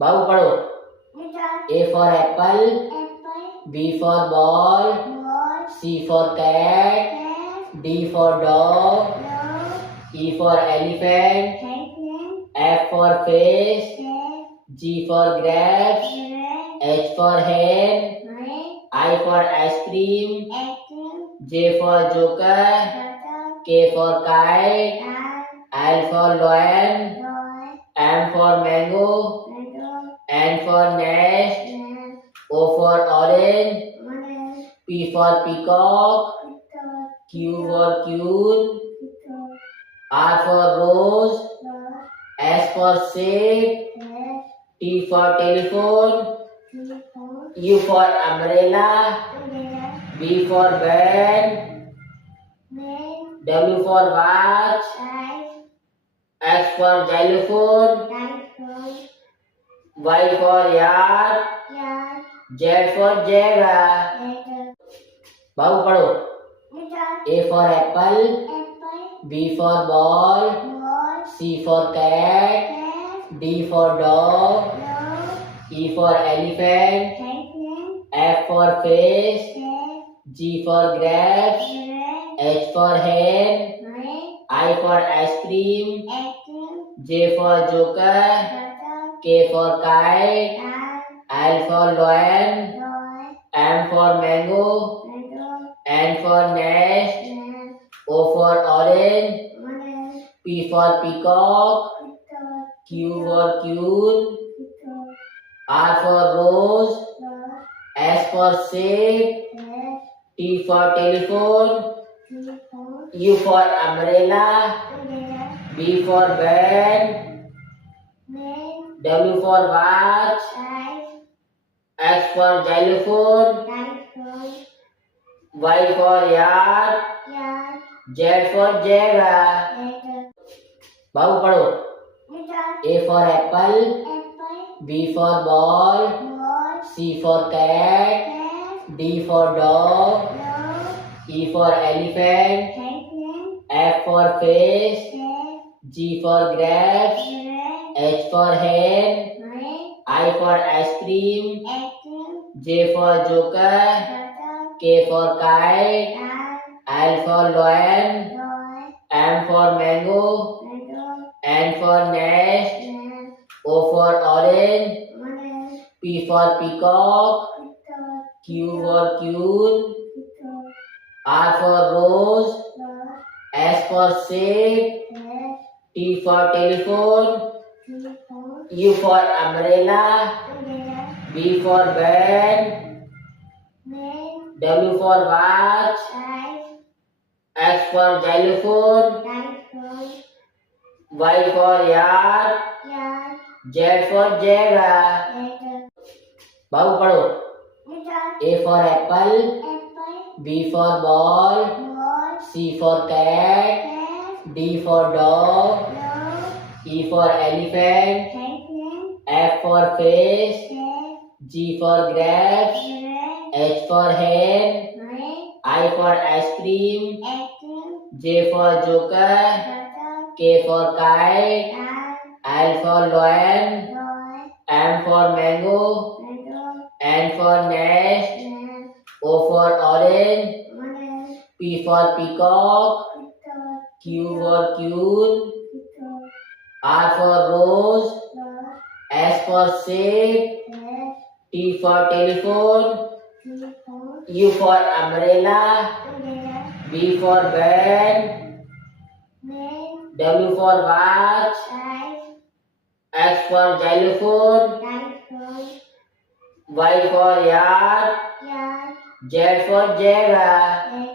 बाबू पढ़ो। A for apple, B for ball, C for cat, D for dog, E for elephant, F for fish, G for grapes, H for hen, I for ice cream, J for joker, K for kite, L for lion, M for mango, N for nest, O for orange, P for peacock, Q for queen, R for rose, S for sheep, T for telephone, U for umbrella, B for band, W for watch, X for xylophone, Y for yard, Z for zebra. बाबू पढ़ो। A for apple, B for ball, C for cat, D for dog, E for elephant, F for fish, G for grapes, H for hen, I for ice cream, J for joker, K for kite, L for lion, M for mango, N for nest, O for orange, P for peacock, Q for queen, R for rose, S for sheep, T for telephone, U for umbrella, B for band, W for watch, X for xylophone, Y for yard, Z for zebra. बाबू पढ़ो। A for apple, B for ball, C for cat, D for dog, E for elephant, F for fish, G for grapes, H for hen, I for ice cream, J for joker, K for kite, L for lion, M for mango, N for nest, O for orange, P for peacock, Q for queen, R for rose, S for sheep, T for telephone, U for umbrella, B for band, W for watch, X for xylophone, Y for yard, Z for zebra. बाबू पढ़ो। A for apple, B for ball, C for cat, D for dog, E for elephant, F for fish, G for grapes, H for hen, I for ice cream, J for joker, K for kite, L for lion, M for mango, N for nest, O for orange, P for peacock, Q for queen, R for rose, S for sheep, T for telephone, U for umbrella, B for band, W for watch, X for xylophone, Y for yard, Z for zebra.